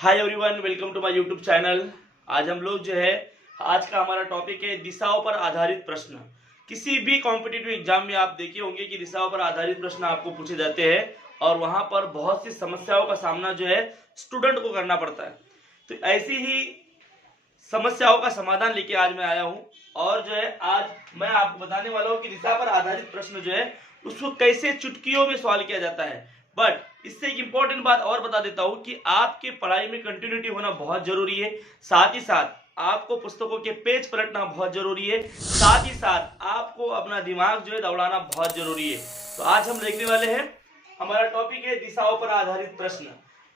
Hi everyone, welcome to my YouTube channel. आज हम लोग आज का हमारा टॉपिक है दिशाओं पर आधारित प्रश्न। किसी भी कॉम्पिटिटिव एग्जाम में आप देखे होंगे कि दिशाओं पर आधारित प्रश्न आपको पूछे जाते हैं और वहां पर बहुत सी समस्याओं का सामना स्टूडेंट को करना पड़ता है। तो ऐसी ही समस्याओं का समाधान लेके आज मैं आया हूँ और आज मैं आपको बताने वाला हूँ कि दिशा पर आधारित प्रश्न उसको कैसे चुटकियों में सॉल्व किया जाता है। बट इससे एक इंपॉर्टेंट बात और बता देता हूं कि आपके पढ़ाई में कंटिन्यूटी होना बहुत जरूरी है। साथ ही साथ आपको पुस्तकों के पेज पलटना बहुत जरूरी है। साथ ही साथ आपको अपना दिमाग दौड़ाना बहुत जरूरी है। तो आज हम देखने वाले हैं, हमारा टॉपिक है दिशाओं पर आधारित प्रश्न।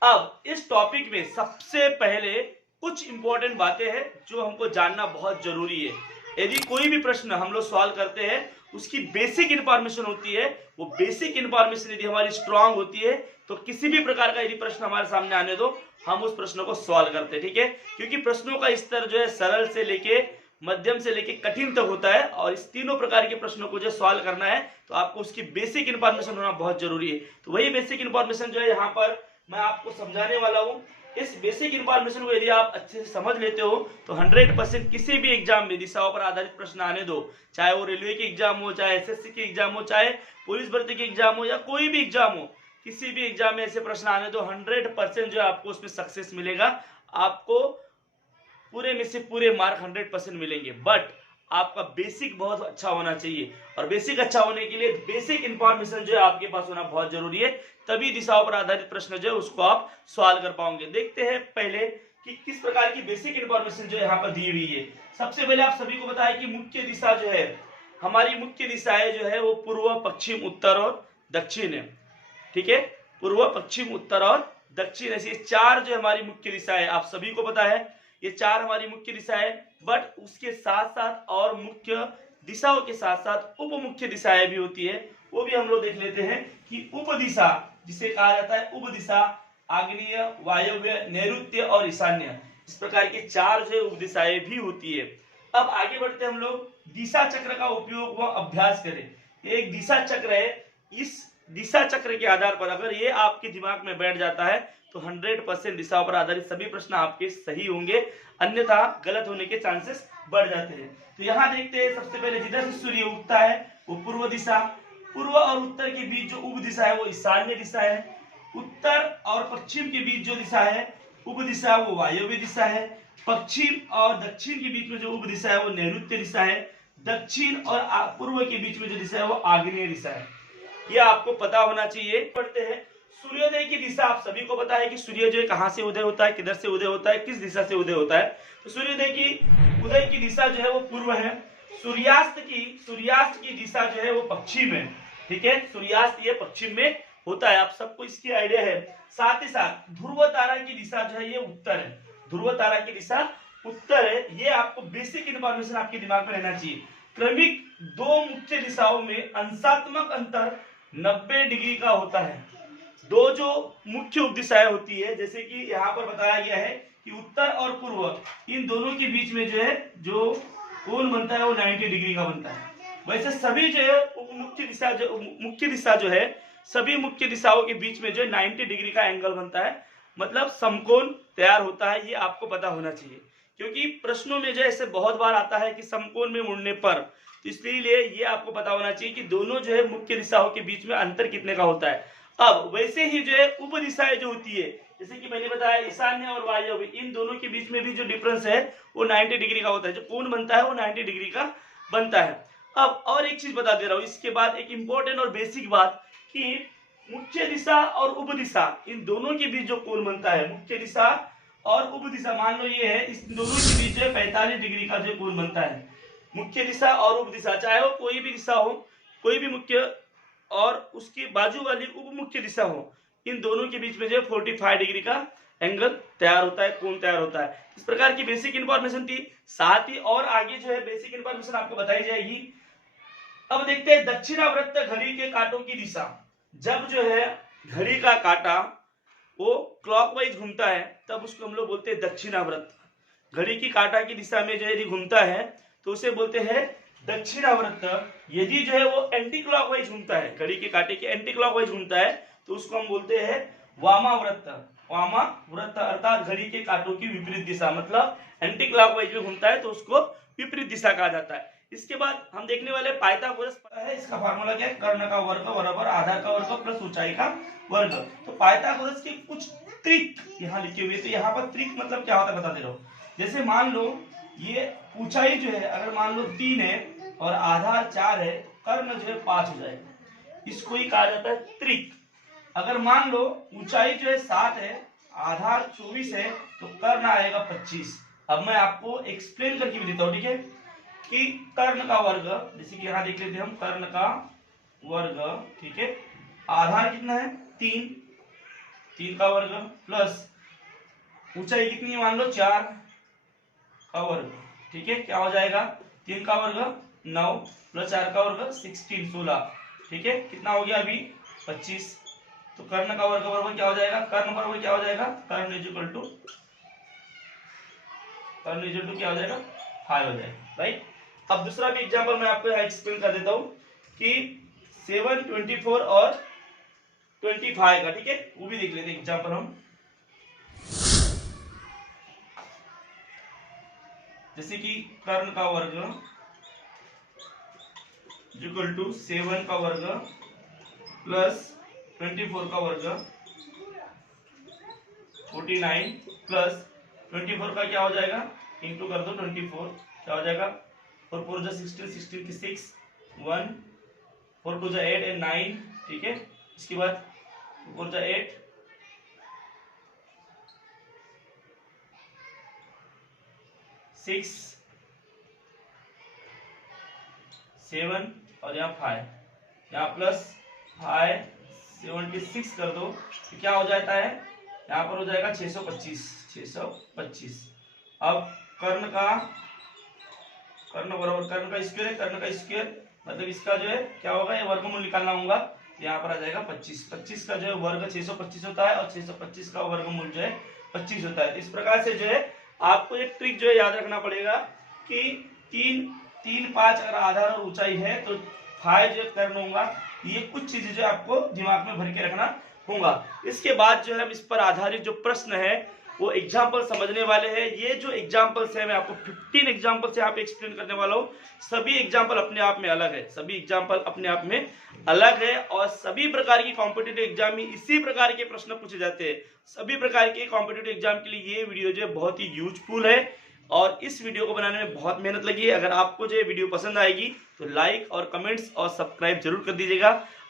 अब इस टॉपिक में सबसे पहले कुछ इंपॉर्टेंट बातें हैं जो हमको जानना बहुत जरूरी है। यदि कोई भी प्रश्न हम लोग सॉल्व करते हैं, उसकी बेसिक इंफॉर्मेशन होती है, वो बेसिक इंफॉर्मेशन यदि हमारी स्ट्रांग होती है तो किसी भी प्रकार का यदि प्रश्न हमारे सामने आने दो, हम उस प्रश्न को सॉल्व करते हैं। ठीक है, क्योंकि प्रश्नों का स्तर सरल से लेके मध्यम से लेके कठिन तक होता है और इस तीनों प्रकार के प्रश्नों को सॉल्व करना है तो आपको उसकी बेसिक इंफॉर्मेशन होना बहुत जरूरी है। तो वही बेसिक इंफॉर्मेशन यहाँ पर मैं आपको समझाने वाला हूँ। इस बेसिक इंफॉर्मेशन को यदि आप अच्छे से समझ लेते हो तो 100% किसी भी एग्जाम में दिशाओं पर आधारित प्रश्न आने दो, चाहे वो रेलवे के एग्जाम हो, चाहे एसएससी के एग्जाम हो, चाहे पुलिस भर्ती के एग्जाम हो या कोई भी एग्जाम हो, किसी भी एग्जाम में ऐसे प्रश्न आने दो, 100% आपको उसमें सक्सेस मिलेगा। आपको पूरे में से पूरे मार्क 100% मिलेंगे। बट आपका बेसिक बहुत अच्छा होना चाहिए और बेसिक अच्छा होने के लिए बेसिक इंफॉर्मेशन आपके पास होना बहुत जरूरी है, तभी दिशाओं पर आधारित प्रश्न उसको आप सॉल्व कर पाओगे। देखते हैं पहले कि किस प्रकार की बेसिक इंफॉर्मेशन यहाँ पर दी हुई है। सबसे पहले आप सभी को पता है कि मुख्य दिशा हमारी मुख्य दिशाएं वो पूर्व, पश्चिम, उत्तर और दक्षिण है। ठीक है, पूर्व, पश्चिम, उत्तर और दक्षिण, ऐसी चार हमारी मुख्य दिशा है। आप सभी को पता है ये चार हमारी मुख्य दिशा है। बट उसके साथ साथ और मुख्य दिशाओं के साथ साथ उप मुख्य दिशाएं भी होती है, वो भी हम लोग देख लेते हैं कि उप दिशा जिसे कहा जाता है उप दिशा, आग्नेय, वायव्य, नैऋत्य और ईशान्य, इस प्रकार के चार उप दिशाएं भी होती है। अब आगे बढ़ते हम लोग दिशा चक्र का उपयोग व अभ्यास करें। एक दिशा चक्र है, इस दिशा चक्र के आधार पर अगर ये आपके दिमाग में बैठ जाता है तो 100% दिशाओं पर आधारित सभी प्रश्न आपके सही होंगे, अन्यथा गलत होने के चांसेस बढ़ जाते हैं। तो यहाँ देखते हैं, सबसे पहले जिधर से सूर्य उगता है वो पूर्व दिशा, पूर्व और उत्तर के बीच जो उप दिशा है वो ईशान्य दिशा है, उत्तर और पश्चिम के बीच जो दिशा है उप दिशा वो वायव्य दिशा है, पश्चिम और दक्षिण के बीच में जो उप दिशा है वो नैऋत्य दिशा है, दक्षिण और पूर्व के बीच में जो दिशा है वो आग्नेय दिशा है। ये आपको पता होना चाहिए। पढ़ते हैं सूर्योदय की दिशा। आप सभी को पता है कि सूर्य कहां से उदय होता है, किधर से उदय होता है, किस दिशा से उदय होता है। तो सूर्योदय की उदय की दिशा वो पूर्व है। सूर्यास्त की दिशा वो पश्चिम है। ठीक है, सूर्यास्त ये पश्चिम में होता है, आप सबको इसकी आइडिया है। साथ ही साथ ध्रुव तारा की दिशा ये उत्तर है। ध्रुव तारा की दिशा उत्तर है। ये आपको बेसिक इंफॉर्मेशन आपके दिमाग में रहना चाहिए। क्रमिक दो मुख्य दिशाओं में अंशात्मक अंतर 90 डिग्री का होता है। दो जो मुख्य उपदिशाएं होती है, जैसे कि यहाँ पर बताया गया है कि उत्तर और पूर्व, इन दोनों के बीच में जो कोण बनता है वो 90 डिग्री का बनता है। वैसे सभी मुख्य दिशा सभी मुख्य दिशाओं के बीच में 90 डिग्री का एंगल बनता है, मतलब समकोण तैयार होता है। ये आपको पता होना चाहिए, क्योंकि प्रश्नों में ऐसे बहुत बार आता है कि समकोण में मुड़ने पर, तो इसलिए ये आपको पता होना चाहिए कि दोनों मुख्य दिशाओं के बीच में अंतर कितने का होता है। अब वैसे ही उप दिशाएं होती है, जैसे कि मैंने बताया ईशान्य और वायव्य, इन दोनों के बीच में भी जो डिफरेंस है वो 90 डिग्री का होता है। जो कोण बनता है वो 90 डिग्री का बनता है। अब और एक चीज बता दे रहा हूँ इसके बाद, एक इंपॉर्टेंट और बेसिक बात कि मुख्य दिशा और उप दिशा, इन दोनों के बीच जो कोण बनता है, मुख्य दिशा और उप दिशा, मान लो ये है, इस दोनों के बीच 45 डिग्री का कोण बनता है। मुख्य दिशा और उप दिशा, चाहे वो कोई भी दिशा हो, कोई भी मुख्य और उसकी बाजू वाली उप मुख्य दिशा हो, इन दोनों के बीच में 45 डिग्री का एंगल तैयार होता है, कोण तैयार होता है। इस प्रकार की बेसिक इंफॉर्मेशन थी। साथ ही और आगे बेसिक इंफॉर्मेशन आपको बताई जाएगी। अब देखते हैं दक्षिणावर्त घड़ी के कांटों की दिशा। जब घड़ी का कांटा वो क्लॉकवाइज घूमता है तब उसको हम लोग बोलते हैं दक्षिणावर्त। घड़ी की कांटा की दिशा में यदि घूमता है तो उसे बोलते हैं दक्षिणावर्त। यदि वो एंटी क्लॉकवाइज घूमता है, घड़ी के कांटे के एंटी क्लॉकवाइज घूमता है, तो उसको हम बोलते हैं वामावर्त। वामाव्रत अर्थात घड़ी के कांटों की विपरीत दिशा, मतलब एंटी क्लॉकवाइज में घूमता है तो उसको विपरीत दिशा कहा जाता है। इसके बाद हम देखने वाले पाइथागोरस है, इसका फार्मूला क्या है, कर्ण का वर्ग बराबर आधार का वर्ग प्लस ऊंचाई का वर्ग। तो पाइथागोरस के कुछ ट्रिक यहाँ लिखे हुए, तो यहाँ पर ट्रिक मतलब क्या होता है बता दे रहा हूँ। जैसे मान लो ये ऊंचाई जो है अगर मान लो 3 है और आधार 4 है, कर्ण जो है 5 हो जाएगा, इसको ही कहा जाता है ट्रिक। अगर मान लो ऊंचाई जो है 7 है, आधार 24 है, तो कर्ण आएगा 25। अब मैं आपको एक्सप्लेन करके भी देता हूँ, ठीक है, कि कर्ण का वर्ग, जैसे कि यहाँ देख लेते हैं हम, कर्ण का वर्ग, ठीक है, आधार कितना है 3 का वर्ग प्लस ऊंचाई कितनी है मान लो 4 का वर्ग, ठीक है, क्या हो जाएगा 3 का वर्ग 9 प्लस 4 का वर्ग 16, ठीक है, कितना हो गया अभी 25। तो कर्ण का वर्ग बराबर क्या हो जाएगा, कर्ण बराबर क्या हो जाएगा, कर्ण इज इक्वल टू क्या हो जाएगा 5 हो जाएगा, राइट। अब दूसरा भी एग्जांपल मैं आपको यहाँ एक्सप्लेन कर देता हूँ कि 7, 24 और 25 का, ठीक है, वो भी देख लेते हैं एग्जांपल हम। जैसे कि कर्ण का वर्ग इक्वल टू 7 का वर्ग प्लस 24 का वर्ग 49 प्लस 24 का क्या हो जाएगा, इंटू कर दो 24, क्या हो जाएगा 4 4 जा 16, 16 की 6, 1 4 2 जा 8 एंड 9, ठीक है। इसके बाद 4 जा 8 6 7 और यहाँ 5, यहाँ प्लस 5 76 कर दो तो क्या हो जाता है, यहाँ पर हो जाएगा 625। अब कर्ण बराबर कर्ण का स्क्वायर है, कर्ण का स्क्वायर मतलब इसका जो है क्या होगा, ये वर्गमूल निकालना होगा, यहाँ पर आ जाएगा 25 का जो है वर्ग 625 होता है और 625 का वर्गमूल जो है 25 होता है। तो इस प्रकार से जो है आपको एक ट्रिक जो है याद रखना पड़ेगा कि 3 5 अगर आधार और ऊंचाई है तो 5 जो कर्ण होगा, ये कुछ चीजें जो आपको दिमाग में भर के रखना होगा। इसके बाद जो है हम इस पर आधारित जो प्रश्न है वो एग्जाम्पल समझने वाले हैं। ये जो एग्जाम्पल्स है मैं आपको 15 एग्जाम्पल से आप एक्सप्लेन करने वाला हूँ। सभी एग्जाम्पल अपने आप में अलग है, सभी एग्जाम्पल अपने आप में अलग है और सभी प्रकार की कॉम्पिटिटिव एग्जाम में इसी प्रकार के प्रश्न पूछे जाते हैं। सभी प्रकार के कॉम्पिटिटिव एग्जाम के लिए ये वीडियो जो है बहुत ही यूजफुल है और इस वीडियो को बनाने में बहुत मेहनत लगी है। अगर आपको जो ये वीडियो पसंद आएगी तो लाइक और कमेंट्स और सब्सक्राइब जरूर कर दीजिएगा।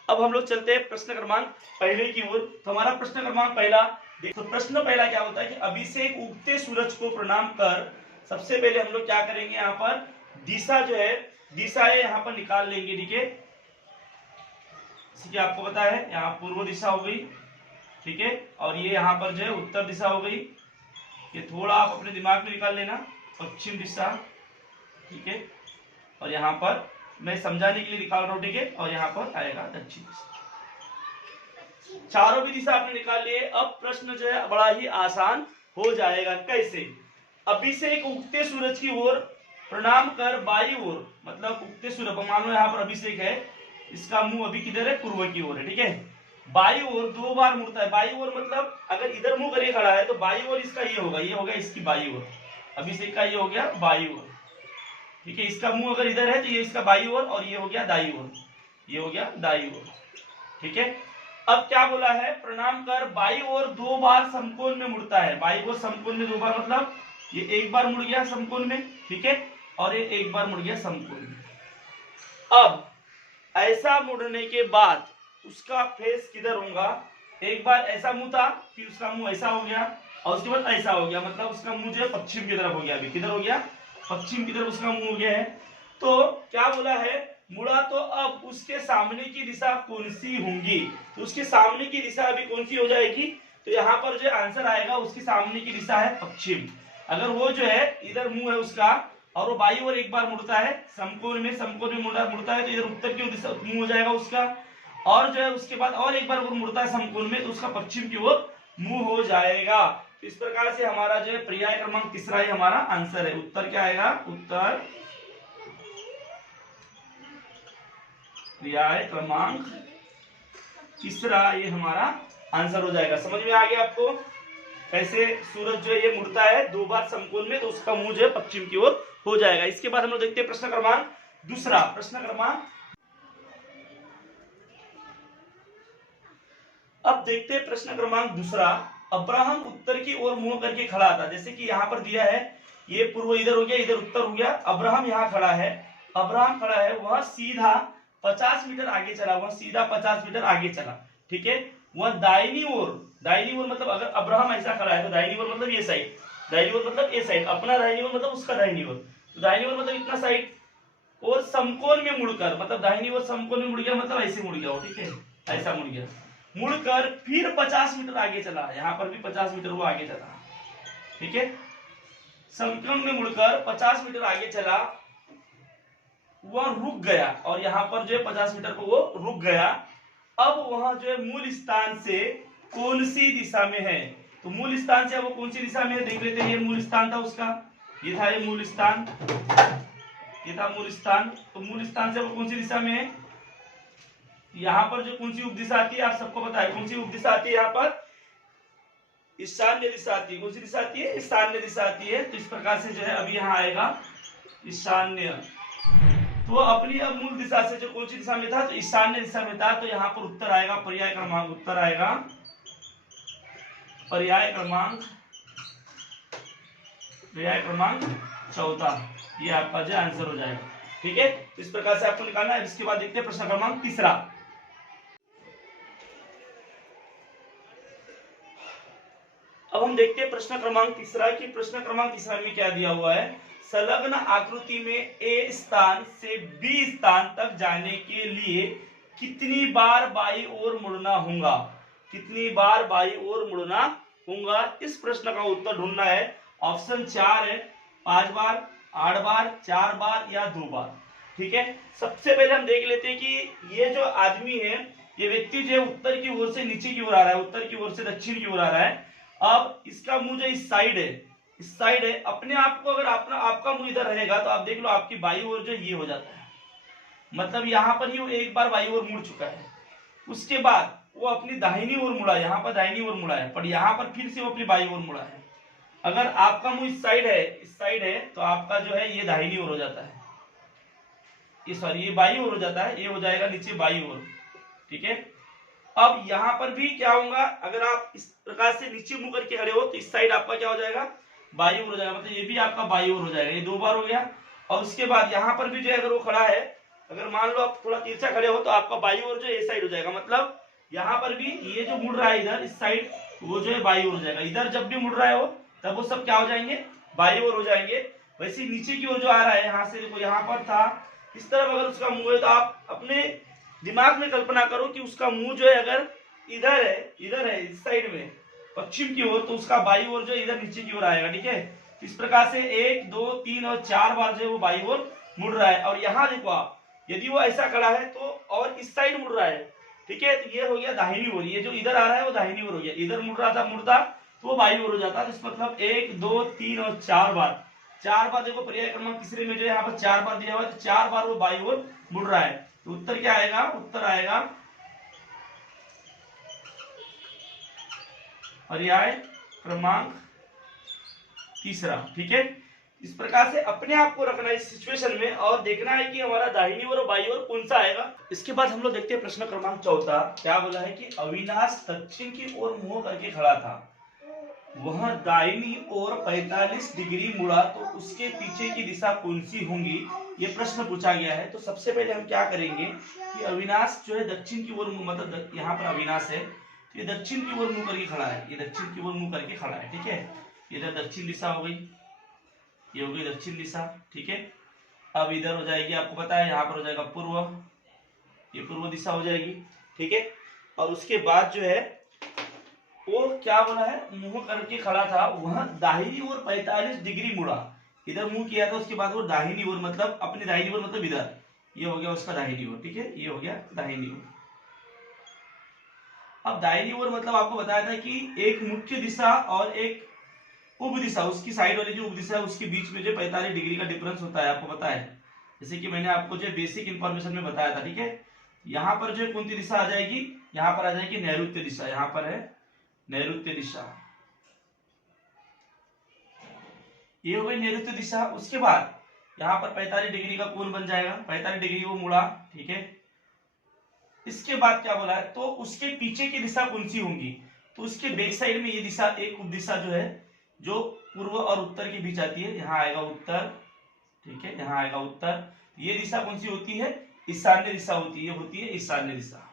अब हम लोग चलते हैं प्रश्न क्रमांक पहले की ओर। तो हमारा प्रश्न क्रमांक पहला, तो प्रश्न पहला क्या होता है कि अभिषेक उगते सूरज को प्रणाम कर, सबसे पहले हम लोग क्या करेंगे, यहाँ पर दिशा जो है दिशा है यहाँ पर निकाल लेंगे, ठीक है। आपको पता है यहाँ पूर्व दिशा हो गई, ठीक है, और ये यहाँ पर जो है उत्तर दिशा हो गई। ये थोड़ा आप अपने दिमाग में निकाल लेना, पश्चिम दिशा, ठीक है, और यहाँ पर मैं समझाने के लिए निकाल रहा हूँ, ठीक है, और यहाँ पर आएगा दक्षिण दिशा। चारों भी दिशा आपने निकाल लिए। अब प्रश्न जो है बड़ा ही आसान हो जाएगा। कैसे, अभिषेक उगते सूरज की ओर प्रणाम कर बाई ओर, मतलब उगते सूरज, मान लो यहाँ पर अभिषेक है, इसका मुंह अभी किधर है, पूर्व की ओर है, ठीक है, बाई ओर 2 बार मुड़ता है। बाई ओर मतलब अगर इधर मुंह करके खड़ा है तो बाई ओर इसका ये होगा, ये हो गया इसकी बाई ओर, अभिषेक का ये हो गया बाई ओर, ठीक है। इसका मुंह अगर इधर है तो ये इसका बाई ओर और ये हो गया दाई ओर, ये हो गया दाई ओर, ठीक है। अब क्या बोला है, प्रणाम कर बाई ओर 2 बार समकोण में मुड़ता है। बाई ओर समकोण में 2 बार मतलब ये 1 बार मुड़ गया समकोण में, ठीक है, और ये 1 बार मुड़ गया समकोण में। अब ऐसा मुड़ने के बाद उसका फेस किधर होगा, एक बार ऐसा मुंह था फिर उसका मुंह ऐसा हो गया और उसके बाद ऐसा हो गया, मतलब उसका मुंह जो है पश्चिम की तरफ हो गया। अभी किधर हो गया, पश्चिम की तरफ उसका मुंह हो गया है। तो क्या बोला है, मुड़ा तो अब उसके सामने की दिशा कौन सी होंगी, तो उसके सामने की दिशा अभी कौन सी हो जाएगी, तो यहाँ पर जो आंसर आएगा उसके सामने की दिशा है पश्चिम। अगर वो जो है इधर मुंह है उसका और वो बाई ओर 1 बार मुड़ता है समकोण में मुड़ता है तो इधर उत्तर की दिशा मुंह हो जाएगा उसका, और जो है उसके बाद और 1 बार वो मुड़ता है समकोण में तो उसका पश्चिम की ओर मुंह हो जाएगा। तो इस प्रकार से हमारा जो है पर्याय क्रमांक तीसरा ही हमारा आंसर है। उत्तर क्या आएगा, उत्तर पर्याय क्रमांक तीसरा ये हमारा आंसर हो जाएगा। समझ में आ गया आपको। कैसे सूरज जो है ये मुड़ता है 2 बार समकोण में, तो उसका मुंह जो है पश्चिम की ओर हो जाएगा। इसके बाद हम लोग देखते हैं प्रश्न क्रमांक दूसरा। अब देखते हैं प्रश्न क्रमांक दूसरा। अब्राहम उत्तर की ओर मुंह करके खड़ा था। जैसे कि यहाँ पर दिया है, ये पूर्व इधर हो गया, इधर उत्तर हो गया। अब्राहम यहाँ खड़ा है, वह सीधा 50 मीटर आगे चला, ठीक है। वह दाहिनी ओर मतलब अगर अब्राहम ऐसा खड़ा है तो दाहिनी ओर मतलब ये साइड, अपना दाहिनी ओर मतलब उसका दाहिनी ओर, तो दाहिनी ओर मतलब इतना साइड, और समकोण में मुड़कर, मतलब दाहिनी ओर समकोण में मुड़ गया, मतलब ऐसे मुड़ गया, ठीक है, ऐसा मुड़ गया, मुड़कर फिर 50 मीटर आगे चला। यहाँ पर भी 50 मीटर वो आगे चला, ठीक है। समकोण में मुड़कर 50 मीटर आगे चला, वह रुक गया, और यहाँ पर जो है 50 मीटर को वो रुक गया। अब वहां जो है मूल स्थान से कौन सी दिशा में है, तो मूल स्थान से अब वो कौन सी दिशा में है देख लेते हैं। ये मूल स्थान था उसका, ये था ये मूल स्थान, तो मूल स्थान से वो कौन सी दिशा में है। यहाँ पर जो कौन सी उपदिशा आती है, आप सबको पता है कौन सी उपदिशा आती है। यहाँ पर ईशान्य दिशा आती है। कौन सी दिशा आती है, ईशान्य दिशा आती है। तो इस प्रकार से जो है अभी यहाँ आएगा ईशान्य, तो अपनी अब मूल दिशा से जो कौन सी दिशा में था, तो ईशान्य दिशा में था। तो यहाँ पर उत्तर आएगा, पर्याय क्रमांक उत्तर आएगा, पर्याय क्रमांक चौथा, ये आपका जो आंसर हो जाएगा, ठीक है। इस प्रकार से आपको निकालना है। इसके बाद देखते हैं प्रश्न क्रमांक तीसरा। अब हम देखते हैं प्रश्न क्रमांक तीसरा की प्रश्न क्रमांक तीसरा में क्या दिया हुआ है। संलग्न आकृति में ए स्थान से बी स्थान तक जाने के लिए कितनी बार बाई ओर मुड़ना होगा, इस प्रश्न का उत्तर ढूंढना है। ऑप्शन 4 है, 5 बार, 8 बार, 4 बार या 2 बार, ठीक है। सबसे पहले हम देख लेते हैं कि ये जो आदमी है, ये व्यक्ति जो है उत्तर की ओर से नीचे की ओर आ रहा है, उत्तर की ओर से दक्षिण की ओर आ रहा है। अब इसका मुंह जो इस साइड है, अपने आप को अगर आपका मुंह इधर रहेगा तो आप देख लो आपकी बाई ओर जो ये हो जाता है, मतलब यहाँ पर ही वो एक बार बाई ओर मुड़ चुका है। उसके बाद वो अपनी दाहिनी ओर मुड़ा, यहाँ पर दाहिनी ओर मुड़ा है, पर यहाँ पर फिर से वो अपनी बाई ओर मुड़ा है। अगर आपका मुंह इस साइड है तो आपका जो है ये दाहिनी ओर हो जाता है, ये बाई ओर हो जाता है, ये हो जाएगा नीचे बाई ओर, ठीक है। अब यहाँ पर भी क्या होगा, अगर आप इस प्रकार से नीचे मुंह करके खड़े हो तो इस साइड आपका क्या हो जाएगा, बाई ओर हो जाएगा, मतलब ये भी आपका बाई ओर हो जाएगा। ये 2 बार हो गया। और उसके बाद यहाँ पर भी जो है अगर वो खड़ा है, अगर मान लो आप थोड़ा तिरछा खड़े हो तो आपका बाई ओर जो है ये साइड हो जाएगा, मतलब यहाँ पर भी ये जो मुड़ रहा है इधर इस साइड, वो जो है बाई ओर हो जाएगा। इधर जब भी मुड़ रहा है वो, तब वो सब क्या हो जाएंगे, बाई ओर हो जाएंगे। वैसे नीचे की ओर जो आ रहा है, यहाँ से देखो यहाँ पर था, इस तरफ अगर उसका मुंह है तो आप अपने दिमाग में कल्पना करो कि उसका मुंह जो है अगर इधर है इस साइड में पश्चिम की ओर, तो उसका बाई ओर जो इधर नीचे की ओर आएगा, ठीक है। इस प्रकार से 1, 2, 3 और 4 बार जो है वो बाई ओर मुड़ रहा है। और यहाँ देखो आप, यदि वो ऐसा खड़ा है तो और इस साइड मुड़ रहा है, ठीक है, तो ये हो गया दाहिनी ओर। ये जो इधर आ रहा है वो दाहिनी ओर हो गया, इधर मुड़ रहा था मुड़ता तो वो बाई ओर हो जाता है। तो मतलब 1, 2, 3 और 4 बार देखो पर्याय क्रमांक तीसरे में जो है यहाँ पर 4 बार दिया हुआ है, तो 4 बार वो बाई ओर मुड़ रहा है। तो उत्तर क्या आएगा, उत्तर आएगा पर्याय क्रमांक तीसरा, ठीक है। इस प्रकार से अपने आप को रखना है इस सिचुएशन में और देखना है कि हमारा दाहिनी ओर और बाई ओर कौन सा आएगा। इसके बाद हम लोग देखते हैं प्रश्न क्रमांक चौथा। क्या बोला है कि अविनाश दक्षिण की ओर मुंह करके खड़ा था, वह दाहिनी ओर 45 डिग्री मुड़ा, तो उसके पीछे की दिशा कौन सी होंगी, ये प्रश्न पूछा गया है। तो सबसे पहले हम क्या करेंगे कि अविनाश जो है दक्षिण की ओर, मतलब यहाँ पर अविनाश है, ये दक्षिण की ओर मुंह करके खड़ा है, ये दक्षिण की ओर मुंह करके खड़ा है, ठीक है। इधर दक्षिण दिशा हो गई, ये हो गई दक्षिण दिशा, ठीक है। अब इधर हो जाएगी, आपको पता है यहाँ पर हो जाएगा पूर्व, ये पूर्व दिशा हो जाएगी, ठीक है। और उसके बाद जो है वो क्या बोला है, मुंह करके खड़ा था, वह दाहिनी ओर 45 डिग्री मुड़ा, इधर मुंह किया था, उसके बाद वो दाहिनी ओर, मतलब अपनी दाहिनी ओर मतलब इधर, ये हो गया उसका दाहिनी ओर, ठीक है, ये हो गया दाहिनी ओर। अब दाहिनी ओर मतलब आपको बताया था कि एक मुख्य दिशा और एक उप दिशा, उसकी साइड वाली जो उप दिशा है उसके बीच में जो 45 डिग्री का डिफरेंस होता है, आपको पता है, जैसे कि मैंने आपको जो बेसिक इंफॉर्मेशन में बताया था, ठीक है। यहाँ पर जो कौन सी दिशा आ जाएगी, यहाँ पर आ जाएगी नैऋत्य दिशा, यहाँ पर है नैऋत्य दिशा, ये हो गई नैऋत्य दिशा। उसके बाद यहाँ पर 45 डिग्री का कोण बन जाएगा, 45 डिग्री वो मुड़ा, ठीक है। इसके बाद क्या बोला है, तो उसके पीछे की दिशा कौन सी होंगी, तो उसके बैक साइड में ये दिशा, एक उपदिशा जो है जो पूर्व और उत्तर के बीच आती है, यहाँ आएगा उत्तर, ठीक है, यहाँ आएगा उत्तर। ये दिशा कौन सी होती है, ईशान्य दिशा होती है, ये होती है ईशान्य दिशा।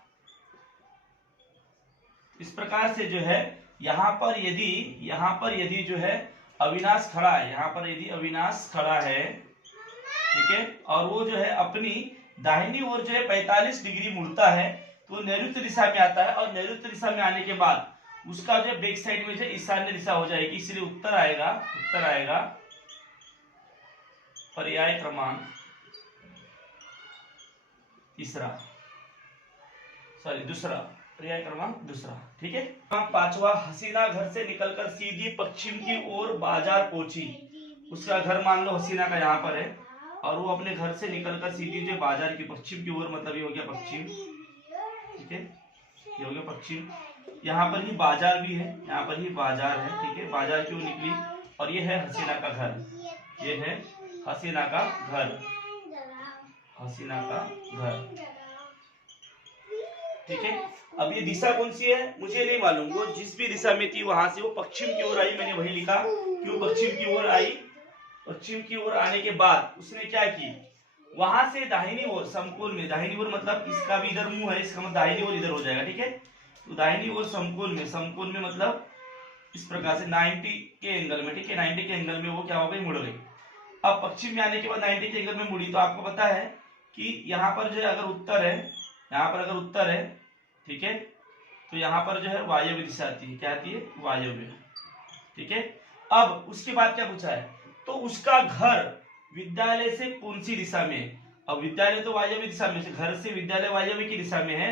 इस प्रकार से जो है यहाँ पर यदि जो है अविनाश खड़ा है, यहाँ पर यदि अविनाश खड़ा है, ठीक है, और वो जो है अपनी दाहिनी ओर जो है 45 डिग्री मुड़ता है, तो नैऋत्य दिशा में आता है, और नैऋत्य दिशा में आने के बाद उसका जो बैक साइड में जो ईशान्य दिशा हो जाएगी, इसलिए उत्तर आएगा पर्याय क्रमांक दूसरा, पर्याय क्रमांक दूसरा, ठीक है। पांचवा, हसीना घर से निकलकर सीधी पश्चिम की ओर बाजार पहुंची। उसका घर मान लो हसीना का यहाँ पर है, और वो अपने घर से निकलकर सीधी जो बाजार की पश्चिम की ओर, मतलब ये हो गया पश्चिम, ठीक है, ये हो गया पश्चिम। यहाँ पर ही बाजार भी है, यहाँ पर ही बाजार है, ठीक है, बाजार की ओर निकली, और ये है हसीना का घर, ये है हसीना का घर, हसीना का घर, ठीक है। अब ये दिशा कौन सी है मुझे नहीं मालूम, वो जिस भी दिशा में थी वहां से वो पश्चिम की ओर आई, मैंने वही लिखा, क्यों पश्चिम की ओर आई। पश्चिम की ओर आने के बाद उसने क्या की, वहां से दाहिनी ओर समकोण में, दाहिनी ओर मतलब इसका भी इधर मुंह है, इसका मतलब दाहिनी ओर इधर हो जाएगा, ठीक है। तो दाहिनी ओर समकोण में मतलब इस प्रकार से 90 के एंगल में, ठीक है, 90 के एंगल में वो क्या हो गई, मुड़ गई। अब पश्चिम में आने के बाद 90 के एंगल में मुड़ी, तो आपको पता है कि यहाँ पर जो है अगर उत्तर है, यहाँ पर अगर उत्तर है, ठीक है, तो यहाँ पर जो है वायव्य दिशा आती है, क्या आती है, वायव्य, ठीक है। अब उसके बाद क्या पूछा है, तो उसका घर विद्यालय से कौन सी दिशा में है। अब विद्यालय तो वायव्य दिशा में से, घर से विद्यालय वायव्य की दिशा में है,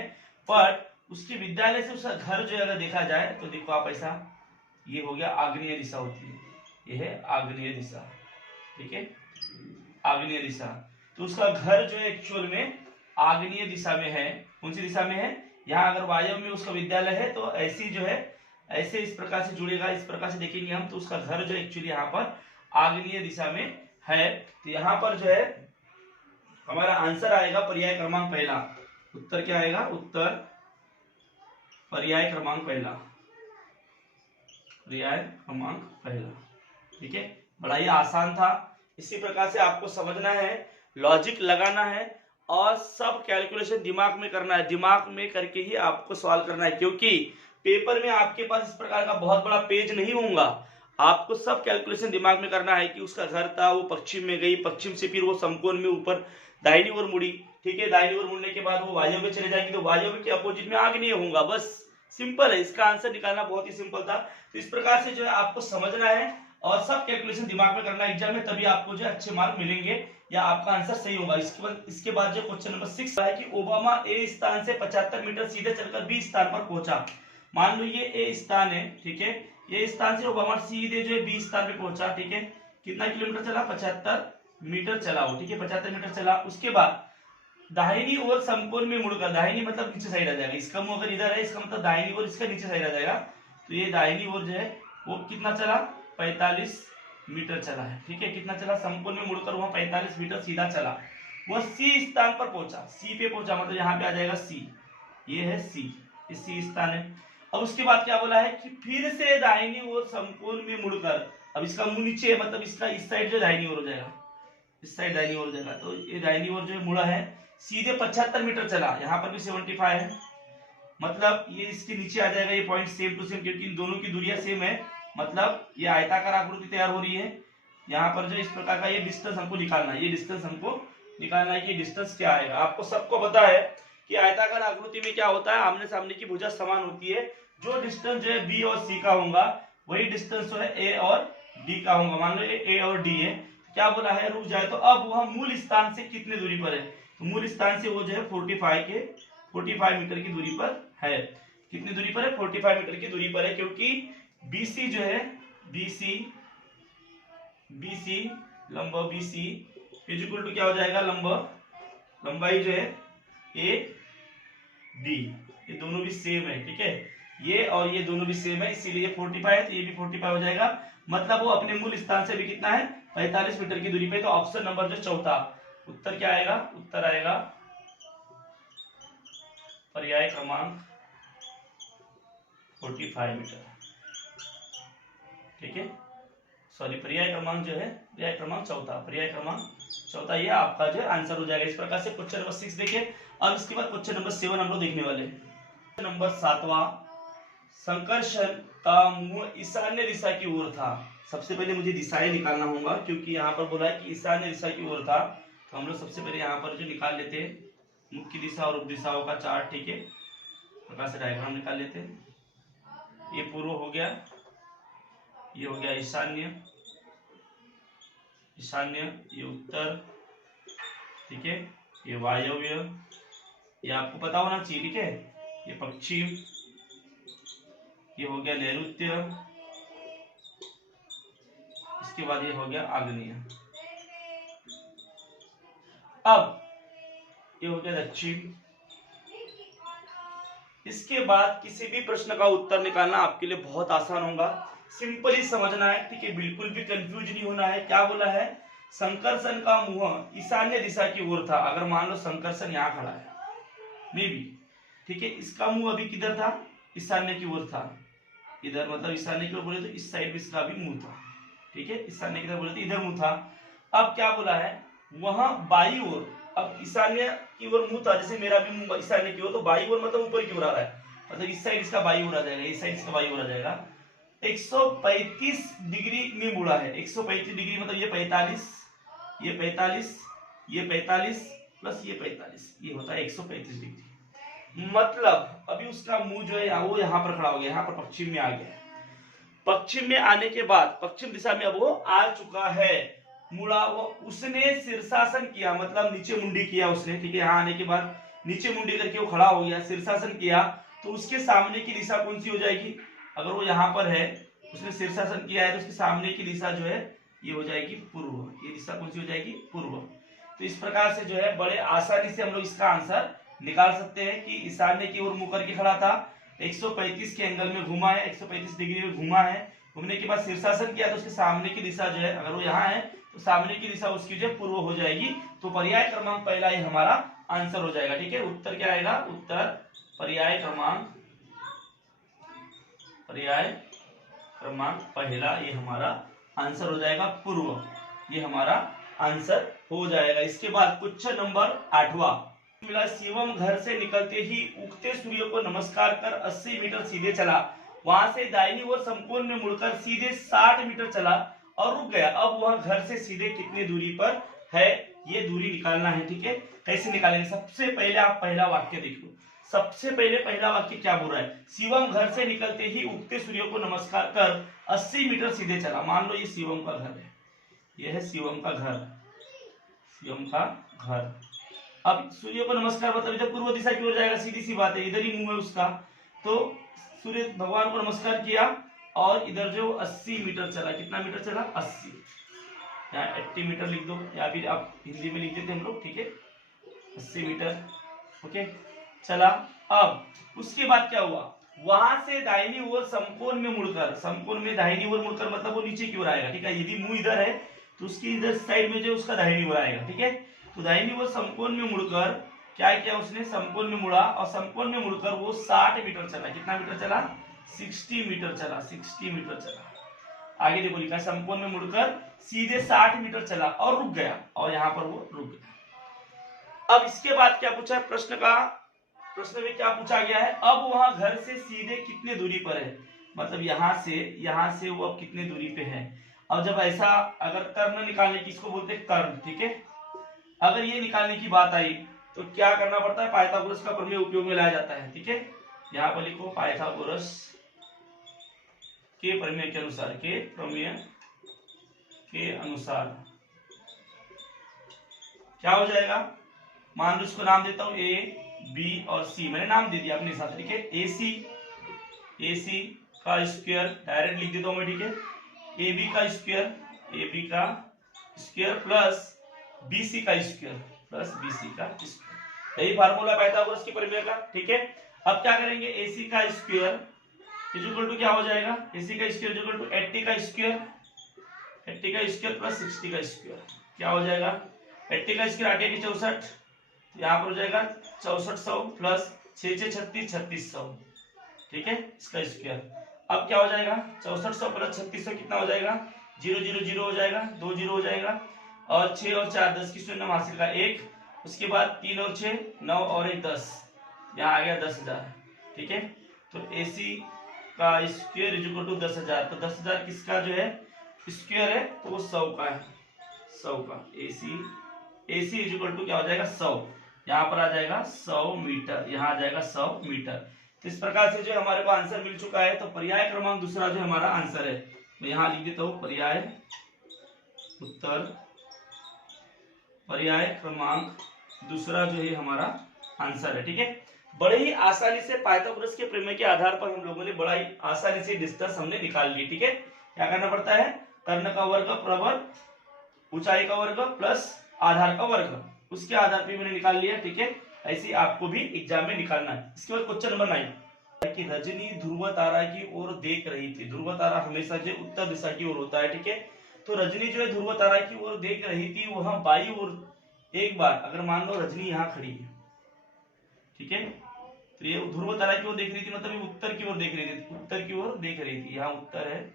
पर उसके विद्यालय से उसका घर जो है अगर देखा जाए तो देखो आप ऐसा, ये हो गया आग्नेय दिशा होती है, ये है आग्नेय दिशा, ठीक है, आग्नेय दिशा। तो उसका घर जो है एक्चुअल में आग्नेय दिशा में है। कौन सी दिशा में है, यहाँ अगर वायव्य में उसका विद्यालय है तो ऐसी जो है ऐसे इस प्रकार से जुड़ेगा, इस प्रकार से देखेंगे हम, तो उसका घर जो एक्चुअली यहाँ पर आग्नेय दिशा में है। तो यहाँ पर जो है हमारा आंसर आएगा पर्याय क्रमांक पहला। उत्तर क्या आएगा, उत्तर पर्याय क्रमांक पहला, पर्याय क्रमांक पहला, ठीक है। बड़ा ही आसान था। इसी प्रकार से आपको समझना है, लॉजिक लगाना है, और सब कैलकुलेशन दिमाग में करना है, दिमाग में करके ही आपको सॉल्व करना है, क्योंकि पेपर में आपके पास इस प्रकार का बहुत बड़ा पेज नहीं होगा। आपको सब कैलकुलेशन दिमाग में करना है कि उसका घर था, वो पश्चिम में गई, पश्चिम से फिर वो समकोण में ऊपर दाहिनी ओर मुड़ी, ठीक है, दाहिनी ओर मुड़ने के बाद वो वायव्य में चले जाएंगे, तो वायव्य के अपोजिट में आग्नेय होगा। बस सिंपल है, इसका आंसर निकालना बहुत ही सिंपल था। तो इस प्रकार से जो है आपको समझना है और सब कैलकुलेशन दिमाग में करना एग्जाम में, तभी आपको जो अच्छे मार्क मिलेंगे या आपका आंसर सही होगा। इसके बाद जो क्वेश्चन नंबर 6 है कि ओबामा ए स्थान से 75 मीटर सीधे चलकर बी स्थान पर पहुंचा। मान लो ये ए स्थान है, ठीक है, ये स्थान से ओबामा सीधे जो है बी स्थान पे पहुंचा, ठीक है। कितना किलोमीटर चला, 75 मीटर चला वो, ठीक है, 75 मीटर चला। उसके बाद दाहिनी ओर समकोण में मुड़कर, दाहिनी मतलब नीचे साइड आ जाएगा, इसका मुंह अगर इधर है, इसका मतलब दाहिनी ओर, इसका नीचे साइड आ जाएगा। तो ये दाहिनी ओर जो है वो कितना चला, 45 मीटर चला है, ठीक है। कितना चला, समकोण में मुड़कर वहां 45 मीटर सीधा चला। वह सी स्थान पर पहुंचा, सी पे पहुंचा मतलब यहाँ पे आ जाएगा सी, ये है सी, ये सी स्थान है। अब उसके बाद क्या बोला है कि फिर से दाहिनी ओर समकोण में मुड़कर, अब इसका मुंह नीचे है मतलब इसका इस साइड जो दाहिनी ओर हो जाएगा, इस साइड दाहिनी ओर हो जाएगा। तो ये दाहिनी ओर जो है मुड़ा है, सीधे 75 मीटर चला, यहाँ पर भी 75 है, मतलब ये इसके नीचे आ जाएगा, ये पॉइंट सेम टू सेम, क्योंकि इन दोनों की दूरियां सेम है, मतलब ये आयताकार आकृति तैयार हो रही है। यहाँ पर जो इस प्रकार का ये डिस्टेंस हमको निकालना है, ये डिस्टेंस हमको निकालना है कि डिस्टेंस क्या आएगा। आपको सबको पता है कि आयताकार आकृति में क्या होता है, आमने सामने की भुजा समान होती है। जो डिस्टेंस जो है बी और सी का होगा वही डिस्टेंस जो है ए और डी का होगा। मान लो ए और डी है, क्या बोला है, रुक जाए तो अब वह मूल स्थान से कितने दूरी पर है, तो मूल स्थान से वो जो है 45 मीटर की दूरी पर है। कितनी दूरी पर है, 45 मीटर की दूरी पर है, क्योंकि बीसी जो है, बीसी लंब बीसी इज इक्वल टू क्या हो जाएगा, लंबाई जो है ए डी, ये दोनों भी सेम है, ठीक है, ये और ये दोनों भी सेम है, इसीलिए 45 है तो ये भी 45 हो जाएगा। मतलब वो अपने मूल स्थान से भी कितना है 45 मीटर की दूरी पे। तो ऑप्शन नंबर जो चौथा उत्तर क्या आएगा, उत्तर आएगा पर्याय क्रमांक 45 मीटर। ठीक है, सॉरी पर्याय क्रमांक जो है पर्याय क्रमांक चौथा, पर्याय क्रमांक चौथा ये आपका जो आंसर हो जाएगा। इस प्रकार से क्वेश्चन नंबर 6 देखिए। अब इसके बाद क्वेश्चन नंबर 7 हम लोग देखने वाले हैं। क्वेश्चन नंबर 7वां, संकर्षण का मुंह ईशान्य दिशा की ओर था। सबसे पहले मुझे दिशाएं निकालना होगा क्योंकि यहाँ पर बोला है कि ईशान्य दिशा की ओर था। तो हम लोग सबसे पहले यहाँ पर जो निकाल लेते हैं मुख्य दिशा और उप दिशाओं का चार्ट। ठीक है, प्रकार से डायग्राम निकाल लेते हैं। ये पूर्व हो गया, ये हो गया ईशान्य, ईशान्य, ये उत्तर, ठीक है, ये वायव्य, ये आपको पता होना चाहिए। ठीक है, ये पश्चिम, ये हो गया नैऋत्य, इसके बाद ये हो गया आग्नेय। अब ये हो गया दक्षिण। इसके बाद किसी भी प्रश्न का उत्तर निकालना आपके लिए बहुत आसान होगा, सिंपली समझना है। ठीक है, बिल्कुल भी कंफ्यूज नहीं होना है। क्या बोला है, संकर्षण का मुंह ईशान्य दिशा की ओर था। अगर मान लो संकर्षण यहाँ खड़ा है मे भी, ठीक है, इसका मुंह अभी किधर था, ईशान्य की ओर था। इधर मतलब ईशान्य की ओर बोले तो इस साइड भी इसका भी मुंह था। ठीक है, ईशान्य की तरफ बोले तो इधर मुंह था। अब क्या बोला है, वहां बाई ओर, अब ईशान्य की ओर मुंह था, जैसे मेरा भी मुंह ईशान्य की ओर, तो बाई ओर मतलब ऊपर की ओर आ रहा है, मतलब इस साइड इसका बाई ओर आ जाएगा, इस साइड इसका बाई ओर आ जाएगा। 135 डिग्री में मुड़ा है। 135 डिग्री मतलब ये 45, ये 45, ये 45 प्लस ये 45, ये होता है 135 डिग्री। मतलब अभी उसका मुंह जो है वो यहाँ पर खड़ा हो गया, यहाँ पर पश्चिम में आ गया। पश्चिम में आने के बाद पश्चिम दिशा में अब वो आ चुका है, मुड़ा वो, उसने शीर्षासन किया, मतलब नीचे मुंडी किया उसने। ठीक है, यहाँ आने के बाद नीचे मुंडी करके वो खड़ा हो गया, शीर्षासन किया। तो उसके सामने की दिशा कौन सी हो जाएगी, अगर वो यहाँ पर है, उसने शीर्षासन किया है, तो उसके सामने की दिशा जो है ये हो जाएगी पूर्व। ये दिशा कौन सी हो जाएगी, पूर्व। तो इस प्रकार से जो है बड़े आसानी से हम लोग इसका आंसर निकाल सकते हैं कि ईशान्य की ओर मुंह करके खड़ा था, 135 के एंगल में घुमा है, 135 डिग्री में घुमा है, घूमने के बाद शीर्षासन किया, तो उसके सामने की दिशा जो है, अगर वो यहाँ है तो सामने की दिशा उसकी जो पूर्व हो जाएगी। तो पर्याय क्रमांक पहला ही हमारा आंसर हो जाएगा। ठीक है, उत्तर क्या आएगा, उत्तर पर्याय क्रमांक पहला ये हमारा आंसर हो जाएगा, पूर्व, ये हमारा आंसर हो जाएगा। इसके बाद क्वेश्चन नंबर 8वां, मिला शिवम घर से निकलते ही उगते सूर्य को नमस्कार कर 80 मीटर सीधे चला, वहां से दाहिनी ओर समकोण में मुड़कर सीधे 60 मीटर चला और रुक गया। अब वह घर से सीधे कितनी दूरी पर है, ये दूरी निकालना है। ठीक है, कैसे निकालेंगे, सबसे पहले आप पहला वाक्य देख लो। सबसे पहले पहला वाक्य क्या बोल रहा है, शिवम घर से निकलते ही उगते सूर्य को नमस्कार कर 80 मीटर सीधे चला। मान लो ये शिवम का घर है, यह है शिवम का घर, शिवम का घर। अब सूर्य को नमस्कार मतलब इधर पूर्व दिशा की ओर जाएगा, सीधी सी बात है, इधर ही मुंह है उसका। तो सूर्य भगवान को नमस्कार किया और इधर जो 80 मीटर चला, कितना मीटर चला, 80, यहाँ 80 मीटर लिख दो, या फिर आप हिंदी में लिख देते हम लोग। ठीक है, 80 मीटर ओके चला। अब उसके बाद क्या हुआ, वहां से दाहिनी ओर समकोण में मुड़कर, समकोण में दाहिनी ओर मुड़कर मतलब वो नीचे की ओर आएगा। ठीक है, यदि मुंह इधर है तो उसकी इधर साइड में जो उसका दाहिनी ओर आएगा। ठीक है, तो दाहिनी ओर समकोण में मुड़कर क्या किया उसने, समकोण में मुड़ा और समकोण में मुड़कर वो 60 मीटर चला। कितना मीटर चला, 60 मीटर चला, 60 मीटर चला। आगे देखो लिखा है समकोण में मुड़कर सीधे 60 मीटर चला और रुक गया, और यहाँ पर वो रुक गया। अब इसके बाद क्या पूछा है, प्रश्न में क्या पूछा गया है, अब वहां घर से सीधे कितने दूरी पर है, मतलब यहाँ से वो अब कितने दूरी पे है। और जब ऐसा अगर कर्ण निकालने की, इसको बोलते हैं कर्ण। ठीक है, अगर ये निकालने की बात आई तो क्या करना पड़ता है, पाइथागोरस का प्रमेय उपयोग में लाया जाता है। ठीक है, यहाँ पर लिखो पाइथागोरस के प्रमेय के अनुसार, के प्रमेय के अनुसार क्या हो जाएगा, मान लो इसको नाम देता हूं ए बी और सी, मैंने नाम दे दिया अपने हिसाब से। ठीक है, ए सी का स्क्वायर डायरेक्ट लिख देता हूं मैं। ठीक है, ए बी का स्क्वायर प्लस बी सी का स्क्वायर प्लस बी सी का स्क्वायर, यही फार्मूला पाइथागोरस के प्रमेय का। ठीक है, अब क्या करेंगे, ए सी का स्क्वायर इज इक्वल टू क्या हो जाएगा, ए सी का स्क्वायर इज इक्वल टू 80 का स्क्वायर 80 का स्क्वायर प्लस 60 का स्क्वायर क्या हो जाएगा, 80 का स्क्वायर 8 की 64, यहाँ पर हो जाएगा 6400 प्लस 6 6 36 3600, ठीक है, इसका स्क्वायर। अब क्या हो जाएगा 6400 प्लस 3600 कितना हो जाएगा, 0 0 0 हो जाएगा, 2 0 हो जाएगा, और 6 और 4 10 की शून्य हासिल का 1, उसके बाद 3 और 6 9 और 1 10, यहाँ आ गया 10,000, ठीक है। तो AC का स्क्वायर इज इक्वल टू 10,000, तो 10,000 किसका जो है स्क्वायर है, तो वो 100 का है, 100 का AC इज इक्वल टू क्या हो जाएगा 100, यहाँ पर आ जाएगा 100 मीटर, यहाँ आ जाएगा 100 मीटर। तो इस प्रकार से जो हमारे को आंसर मिल चुका है। तो पर्याय क्रमांक दूसरा जो हमारा आंसर है, मैं यहाँ लिख देता हूँ पर्याय उत्तर, पर्याय क्रमांक दूसरा जो है हमारा आंसर है, ठीक है। बड़े ही आसानी से पाइथागोरस के प्रमेय के आधार पर हम लोगों ने बड़ा ही आसानी से डिस्टेंस हमने निकाल ली, ठीक है। क्या करना पड़ता है, कर्ण का वर्ग प्रवर्ग ऊंचाई का वर्ग प्लस आधार का वर्ग, उसके आधार पर मैंने निकाल लिया, ठीक है। ऐसे आपको भी एग्जाम में निकालना है। इसके बाद क्वेश्चन नंबर 9 कि रजनी ध्रुव तारा की ओर देख रही थी। ध्रुव तारा हमेशा जो उत्तर दिशा की ओर होता है, ठीक है। तो रजनी जो है ध्रुव तारा की ओर देख रही थी, वहां बाई ओर एक बार अगर मान लो रजनी यहाँ खड़ी है, ठीक है, तो ये ध्रुव तारा की ओर देख रही थी, मतलब ये उत्तर की ओर देख रही थी, उत्तर की ओर देख रही थी, यहाँ उत्तर है,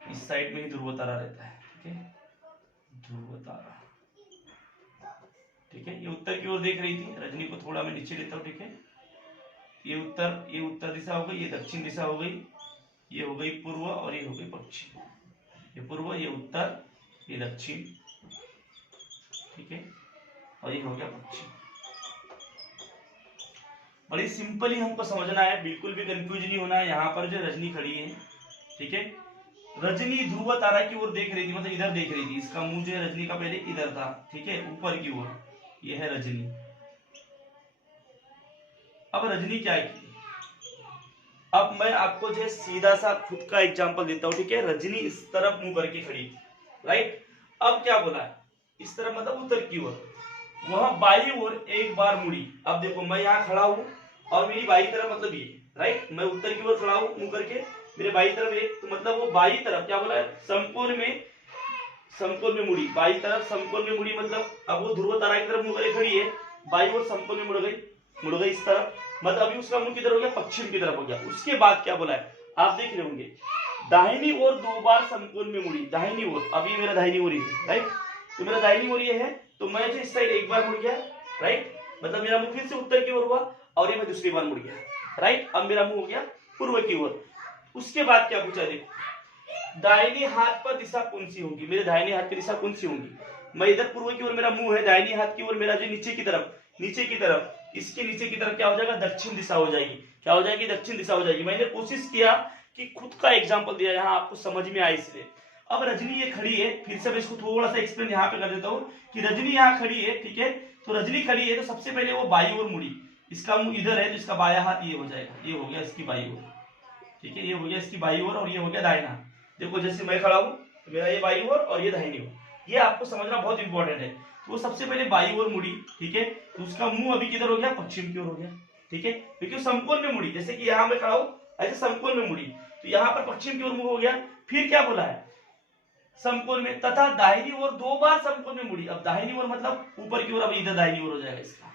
इस साइड में ही ध्रुव तारा रहता है, ठीक है, ध्रुव तारा, ठीक है। ये उत्तर की ओर देख रही थी, रजनी को थोड़ा मैं नीचे लेता हूँ, ठीक है। ये उत्तर दिशा हो गई, ये दक्षिण दिशा हो गई, ये हो गई पूर्व और ये हो गई पश्चिम, ये पूर्व ये उत्तर ये दक्षिण, ठीक है, और ये हो गया पश्चिम। बड़ी सिंपली हमको समझना है, बिल्कुल भी कंफ्यूज नहीं होना है। यहाँ पर जो रजनी खड़ी है, ठीक है, रजनी ध्रुव तारा की ओर देख रही थी, मतलब इधर देख रही थी, इसका मुंह जो है रजनी का पहले इधर था, ठीक है, ऊपर की ओर, ये है रजनी। अब रजनी क्या की, अब मैं आपको जो सीधा सा खुद का एग्जांपल देता हूं, ठीक है। रजनी इस तरफ मुंह करके खड़ी थी, राइट। अब क्या बोला है, इस तरफ मतलब उत्तर की ओर, वह बाई ओर एक बार मुड़ी। अब देखो मैं यहाँ खड़ा हूं और मेरी बाई तरफ मतलब ये, राइट, मैं उत्तर की ओर खड़ा हूं मुंह करके, मेरे बाई तरफ एक, तो मतलब वो बाई तरफ क्या बोला है, समकोण में मुड़ी, बाई तरफ समकोण में मुड़ी, मतलब अब वो ध्रुव तारा की तरफ मुंह करके खड़ी है, बाई ओर समकोण में मुड़ गई इस तरफ, मतलब अभी उसका मुंह किधर हो गया, पश्चिम की तरफ हो गया। उसके बाद क्या बोला है, आप देख रहे होंगे, दाहिनी ओर 2 बार समकोण में मुड़ी, दाहिनी ओर, अभी मेरा दाहिनी ओर ही है, राइट, तो मेरा दाहिनी ओर ये है, तो मैं जो इस साइड एक बार मुड़ गया, राइट, मतलब मेरा मुंह फिर से उत्तर की ओर हुआ, और ये मैं दूसरी बार मुड़ गया, राइट, अब मेरा मुंह हो गया पूर्व की ओर। उसके बाद क्या पूछा, देखो दाहिनी हाथ पर दिशा कौन सी होगी, मेरे दाहिने हाथ की दिशा कौन सी होगी, मैं इधर पूर्व की ओर मेरा मुंह है, दाहिनी हाथ की ओर मेरा जो नीचे की तरफ, इसके नीचे की तरफ क्या हो जाएगा, दक्षिण दिशा हो जाएगी, क्या हो जाएगी, दक्षिण दिशा हो जाएगी। मैंने कोशिश किया कि खुद का एग्जांपल दिया, यहाँ आपको समझ में आए इसलिए। अब रजनी ये खड़ी है, फिर से मैं इसको थोड़ा सा एक्सप्लेन यहाँ पे कर देता हूँ कि रजनी यहाँ खड़ी है, ठीक है, तो रजनी खड़ी है, तो सबसे पहले वो बाई ओर मुड़ी, इसका मुंह इधर है, तो इसका बाया हाथ ये हो जाएगा, ये हो गया इसकी बाई ओर, ठीक है, ये हो गया इसकी बाई ओर, और ये हो गया दाहिना। देखो जैसे मैं खड़ा हूँ तो मेरा ये बाई ओर और ये दाहिनी ओर, ये आपको समझना बहुत इंपॉर्टेंट है। तो वो सबसे पहले बाई ओर मुड़ी, ठीक है, तो उसका मुंह अभी किधर हो गया, पश्चिम की ओर हो गया, ठीक है, क्योंकि समकोण में मुड़ी, जैसे कि यहाँ मैं खड़ा हूँ ऐसे समकोण में मुड़ी, तो यहाँ पर पश्चिम की ओर मुंह हो गया। फिर क्या बोला है, समकोण में, तथा दाहिनी ओर 2 बार समकोण में मुड़ी। अब दाहिनी ओर मतलब ऊपर की ओर, अब इधर दाहिनी ओर हो जाएगा इसका,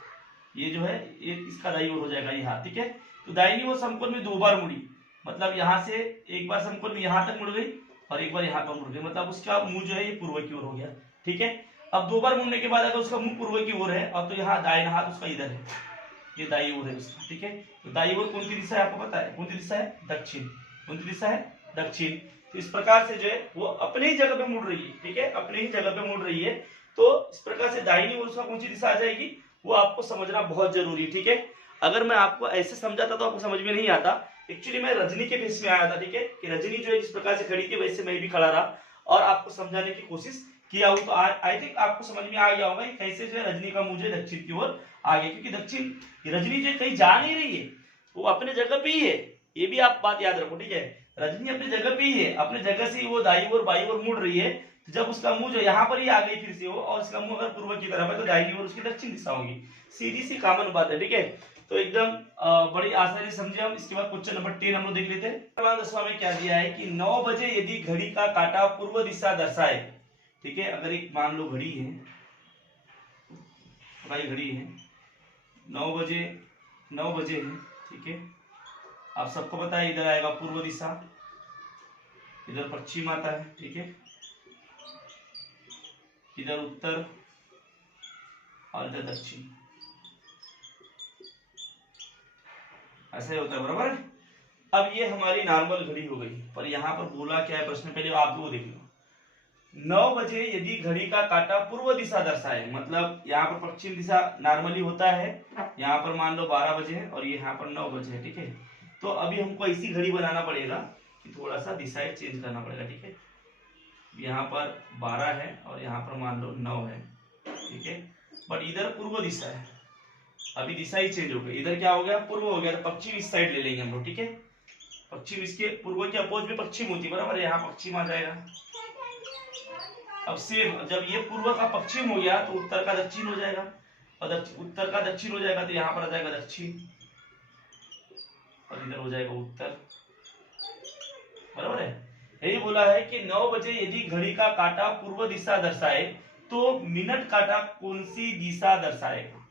ये जो है ये इसका दाहिनी ओर हो जाएगा यहाँ, ठीक है। तो दाहिनी ओर समकोण में 2 बार मुड़ी, मतलब यहाँ से एक बार समकोण में यहाँ तक मुड़ गई और एक बार यहाँ पर मुड़ गई, मतलब उसका मुंह जो है ये पूर्व की ओर हो गया, ठीक है। अब 2 बार मुड़ने के बाद अगर उसका मुंह पूर्व की ओर है, अब तो यहाँ दाहिना हाथ उसका इधर है, ये दाई ओर है उसका, ठीक है। तो दाई ओर कौन सी दिशा है आपको पता है, कौन सी दिशा है, दक्षिण, कौन सी दिशा है, दक्षिण। तो इस प्रकार से जो है वो अपने ही जगह पे मुड़ रही है, ठीक है, अपने ही जगह पे मुड़ रही है। तो इस प्रकार से दाहिनी ओर उसका कौन सी दिशा आ जाएगी, वो आपको समझना बहुत जरूरी है, ठीक है। अगर मैं आपको ऐसे समझाता तो आपको समझ में नहीं आता। एक्चुअली मैं रजनी के फेस में आया था, ठीक है, कि रजनी जो है जिस प्रकार से खड़ी थी वैसे मैं भी खड़ा रहा और आपको समझाने की कोशिश किया हूं। तो आई थिंक आपको समझ में आ गया होगा कि कैसे जो है रजनी का मुंह जो है दक्षिण की ओर आ गया, क्योंकि दक्षिण रजनी जो कहीं जा नहीं रही है, वो अपने जगह पे ही है, ये भी आप बात याद रखो, ठीक है। रजनी अपनी जगह पे ही है, अपने जगह से ही वो दाई ओर बाई ओर मुड़ रही है। तो जब उसका मुंह जो यहाँ पर ही आ गई फिर से वो, और उसका मुंह अगर पूर्व की तरफ है तो दाहिनी ओर उसकी दक्षिण दिशा होगी, सीधी सी कॉमन बात है, ठीक है। तो एकदम बड़ी आसानी से समझे हम। इसके बाद क्वेश्चन नंबर 10 हम लोग देख लेते हैं। 10वां में क्या दिया है कि 9 बजे यदि घड़ी का काटा पूर्व दिशा दर्शाए, ठीक है, अगर एक मान लो घड़ी है, भाई घड़ी है 9 बजे है, ठीक है, आप सबको पता है इधर आएगा पूर्व दिशा, इधर पश्चिम आता है, ठीक है, इधर उत्तर और इधर दक्षिण, ऐसा ही होता है, बराबर। अब ये हमारी नॉर्मल घड़ी हो गई, पर यहाँ पर बोला क्या है प्रश्न, पहले आप वो देख लो। 9 बजे यदि घड़ी का काटा पूर्व दिशा दर्शाए, मतलब यहाँ पर पश्चिम दिशा नॉर्मली होता है, यहाँ पर मान लो 12 बजे है और ये यहाँ पर 9 बजे है, ठीक है। तो अभी हमको ऐसी घड़ी बनाना पड़ेगा कि थोड़ा सा दिशाएं चेंज करना पड़ेगा, ठीक है। यहाँ पर 12 है और यहाँ पर मान लो 9 है, ठीक है, बट इधर पूर्व दिशा है, अभी दिशा ही चेंज हो गई, इधर क्या हो गया पूर्व हो गया, तो पश्चिम इस साइड ले लेंगे हम लोग, ठीक है। पश्चिम इसके पूर्व के अपोज में पश्चिम होती है, बराबर, यहाँ पश्चिम आ जाएगा। अब सेम जब ये पूर्व का पश्चिम हो गया तो उत्तर का दक्षिण हो जाएगा, और उत्तर का दक्षिण हो जाएगा तो यहाँ पर आ जाएगा दक्षिण और इधर हो जाएगा उत्तर, बराबर है। यही बोला है कि 9 बजे यदि घड़ी का काटा पूर्व दिशा दर्शाए तो मिनट काटा कौन सी दिशा दर्शाएगा।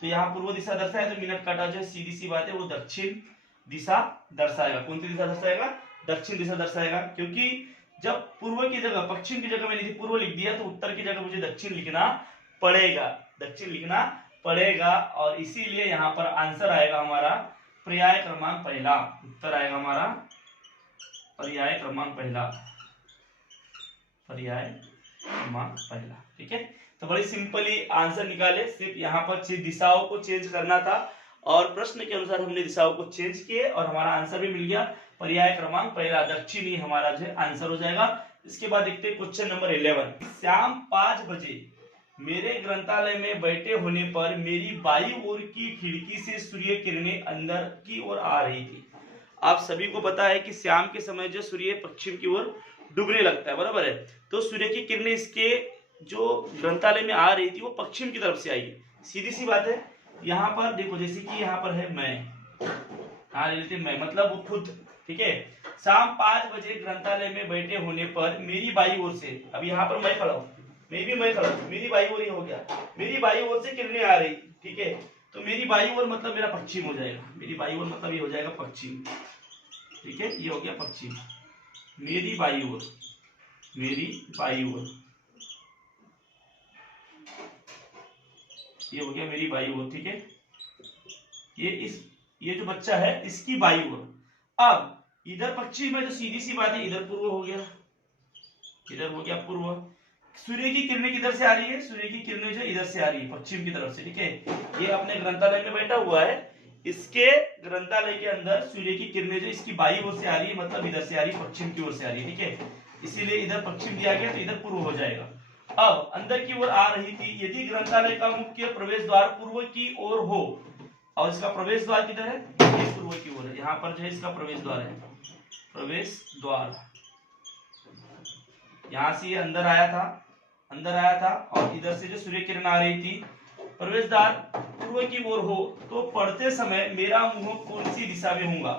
तो यहाँ पूर्व दिशा दर्शाए तो मिनट काटा जो है सीधी सी बात है वो दक्षिण दिशा दर्शाएगा। कौन सी दिशा दर्शाएगा? दक्षिण दिशा दर्शाएगा, क्योंकि जब पूर्व की जगह पश्चिम की जगह मैंने पूर्व लिख दिया तो उत्तर की जगह मुझे दक्षिण लिखना पड़ेगा, दक्षिण लिखना पड़ेगा, और इसीलिए यहाँ पर आंसर आएगा हमारा पर्याय क्रमांक पहला, उत्तर आएगा हमारा पर्याय क्रमांक पहला, पर्याय क्रमांक पहला, ठीक है। तो बड़ी सिंपली आंसर निकाले, सिर्फ यहाँ पर दिशाओं को चेंज करना था और प्रश्न के अनुसार हमने दिशाओं को चेंज किए और हमारा आंसर भी मिल गया, पर्याय क्रमांक पहला दक्षिण ही हमारा जो आंसर हो जाएगा। इसके बाद देखते हैं क्वेश्चन नंबर 11। शाम 5 बजे मेरे ग्रंथालय में बैठे होने पर मेरी बाईं ओर की खिड़की से सूर्य किरणें अंदर की ओर आ रही थी। आप सभी को पता है कि शाम के समय जो सूर्य पश्चिम की ओर डूबने लगता है, बराबर है, तो सूर्य की किरणें इसके जो ग्रंथालय में आ रही थी वो पश्चिम की तरफ से आई, सीधी सी बात है। यहाँ पर देखो, जैसे कि यहाँ पर है मैं, हाँ लेते मैं मतलब वो खुद, ठीक है। शाम 5 बजे ग्रंथालय में बैठे होने पर मेरी बाईं ओर से, अब यहाँ पर मैं खड़ा हूँ, मैं खड़ा हूँ, मेरी बाईं ओर ही हो गया, मेरी बाईं ओर से किरणें आ रही, ठीक है। तो मेरी बाईं ओर मतलब मेरा पश्चिम हो जाएगा, मेरी बाईं ओर मतलब ये हो जाएगा पश्चिम, ठीक है, ये हो गया पश्चिम, मेरी बाईं ओर, मेरी बाईं ओर, ये हो गया मेरी बाईं ओर, ठीक है। ये जो बच्चा है इसकी बाईं ओर, अब इधर पश्चिम है तो सीधी सी बात है इधर पूर्व हो गया, इधर हो गया पूर्व। सूर्य की किरणें किधर से आ रही है? सूर्य की किरणें जो इधर से आ रही है पश्चिम की तरफ से, ठीक है। ये अपने ग्रंथालय में बैठा हुआ है, इसके ग्रंथालय के अंदर सूर्य की किरणें जो इसकी बाईं ओर से आ रही है, मतलब इधर से आ रही है, पश्चिम की ओर से आ रही है, ठीक है। इसीलिए इधर पश्चिम दिया गया तो इधर पूर्व हो जाएगा। अब अंदर की ओर आ रही थी, यदि ग्रंथालय का मुख्य प्रवेश द्वार पूर्व की ओर हो, और इसका प्रवेश द्वार किधर है? ये पूर्व की ओर है, यहाँ पर जो है इसका प्रवेश द्वार है, प्रवेश द्वार, यहाँ से ये अंदर आया था और इधर से जो सूर्य किरण आ रही थी, प्रवेश द्वार पूर्व की ओर हो तो पढ़ते समय मेरा मुंह कौन सी दिशा में होगा?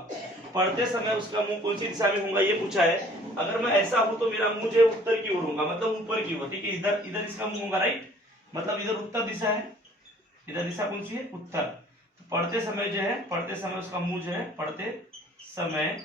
पढ़ते समय उसका मुंह कौन सी दिशा में होगा ये पूछा है। अगर मैं ऐसा हूं तो मेरा मुंह जो है उत्तर की ओर होगा, मतलब ऊपर की ओर, ठीक है। इधर इसका मुंह होगा, राइट, मतलब इधर उत्तर दिशा है, इधर दिशा कौन सी है? उत्तर। तो पढ़ते समय जो है, पढ़ते समय उसका मुंह जो है, पढ़ते समय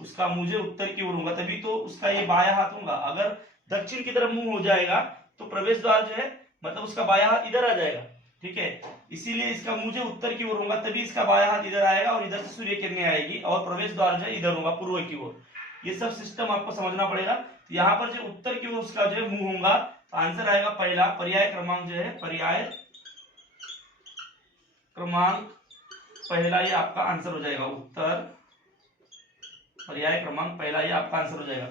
उसका मुंह जो उत्तर की ओर होगा, तभी तो उसका ये बायां हाथ होगा। अगर दक्षिण की तरफ मुंह हो जाएगा तो प्रवेश द्वार जो है मतलब उसका बायां हाथ इधर आ जाएगा, ठीक है। इसीलिए इसका मुंह जो उत्तर की ओर होगा तभी इसका बायां हाथ इधर आएगा और इधर से सूर्य किरणें आएगी, और प्रवेश द्वार जो है इधर होगा पूर्व की ओर। ये सब सिस्टम आपको समझना पड़ेगा। तो यहाँ पर जो उत्तर की ओर उसका जो है मुंह होगा, तो आंसर आएगा पहला, पर्याय क्रमांक जो है, पर्याय क्रमांक पहला, ये आपका आंसर हो जाएगा, उत्तर, पर्याय क्रमांक पहला, ये आपका आंसर हो जाएगा।